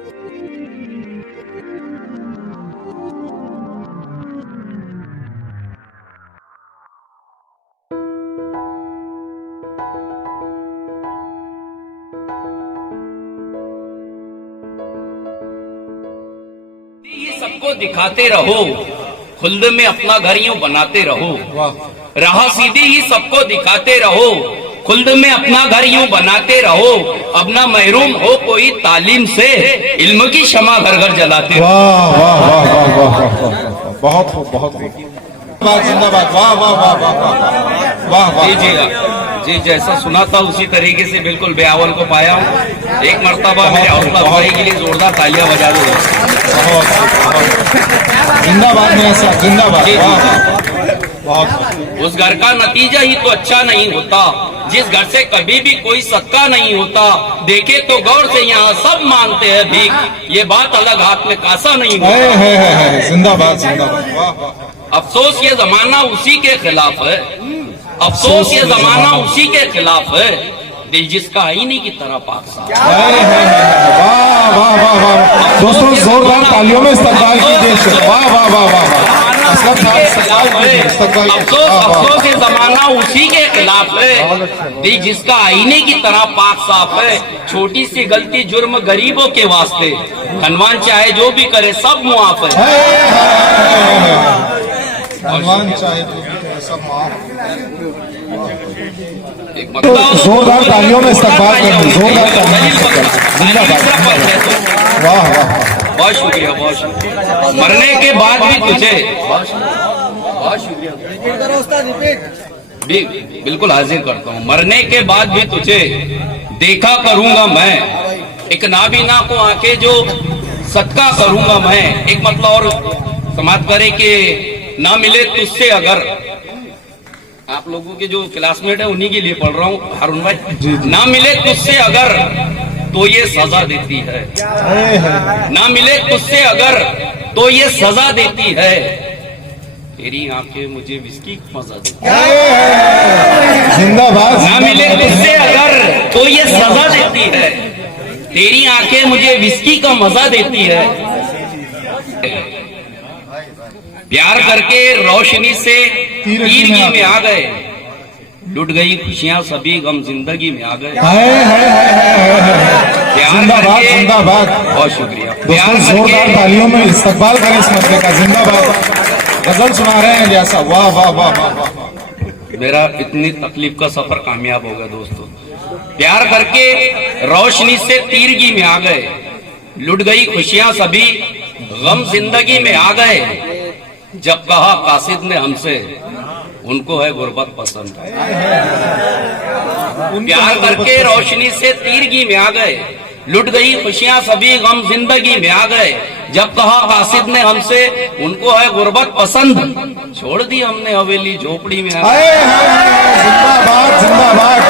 ये सबको दिखाते रहो, खुल्द में अपना घर यूं बनाते रहो। राह सीधी ही सबको दिखाते रहो, खुल्द में अपना घर यूं बनाते रहो। अब ना महरूम हो कोई तालीम से, इल्म की शमा घर घर जलाते रहो। वाह वाह वाह वाह वाह वाह, बहुत खूब, बहुत खूब, जिंदाबाद। वाह वाह वाह वाह वाह वाह वाह। जी, जैसा सुना था उसी तरीके से बिल्कुल बेअव्वल को पाया हूँ। एक मर्तबा मेरे हौसला अफजाई के लिए जोरदार तालियां बजा दो। जिंदाबाद मेरा साहब, जिंदाबाद। बहुत। उस घर का नतीजा ही तो अच्छा नहीं होता जिस घर से कभी भी कोई सदका नहीं होता। देखे तो गौर से यहाँ सब मांगते हैं भीख, ये बात अलग हाथ में कासा नहीं होता। जिंदाबाद जिंदाबाद। अफसोस ये जमाना उसी के खिलाफ है, अफसोस ये जमाना उसी के खिलाफ है, दिल जिसका आईने की तरह पाक साफ। वाह वाह वाह वाह दोस्तों, जोरदार तालियों में इस्तकबाल कीजिए। वाह वाह वाह वाह। अफसोस ये जमाना उसी के खिलाफ है, दिल जिसका आईने की तरह पाक साफ है। छोटी सी गलती जुर्म गरीबों के वास्ते, धनवान चाहे जो भी करे सब मुआफ है। धनवान चाहे जो भी करे सब मुआफ। जोरदार तालियों में इस्तकबाल करें, जोरदार वाह वाह। बहुत शुक्रिया, बहुत शुक्रिया। मरने के बाद भी तुझे बहुत शुक्रिया, बिल्कुल हाजिर करता हूँ। मरने के बाद भी तुझे देखा करूंगा मैं, एक नाबीना को आके जो सदका करूंगा मैं। एक मतलब और समाप्त करे कि ना मिले तुझसे अगर, आप लोगों के जो क्लासमेट है उन्हीं के लिए पढ़ रहा हूँ हारून भाई। ना मिले तुझसे अगर तो ये सजा देती है, ना मिले तुझसे अगर तो ये सजा देती है। तेरी आंखें मुझे विस्की मजा देती है। जिंदाबाद। ना मिले तुझसे अगर तो ये सजा देती है, तेरी आंखें मुझे विस्की का मजा देती है। प्यार करके रोशनी से तीरगी में आ गए, लुट गई खुशियां सभी गम जिंदगी में आ गए। जिंदाबाद जिंदाबाद। बहुत शुक्रिया। दोस्तों जोरदार तालियों में इस्तकबाल करें इस मसले का। जिंदाबाद। गजल सुना रहे हैं लियासा। वाह वाह वाह वाह। मेरा इतनी तकलीफ का सफर कामयाब होगा दोस्तों। प्यार करके रोशनी से तीरगी में आ गए, लुट गई खुशियां सभी गम जिंदगी में आ गए। जब कहा कासिद ने हमसे, उनको है गुर्बत पसंद। प्यार करके रोशनी से तीरगी में आ गए, लुट गई खुशियां सभी गम जिंदगी में आ गए। जब कहा कासिद ने हमसे, उनको है गुर्बत पसंद, छोड़ दी हमने हवेली झोपड़ी में। जिंदाबाद जिंदाबाद।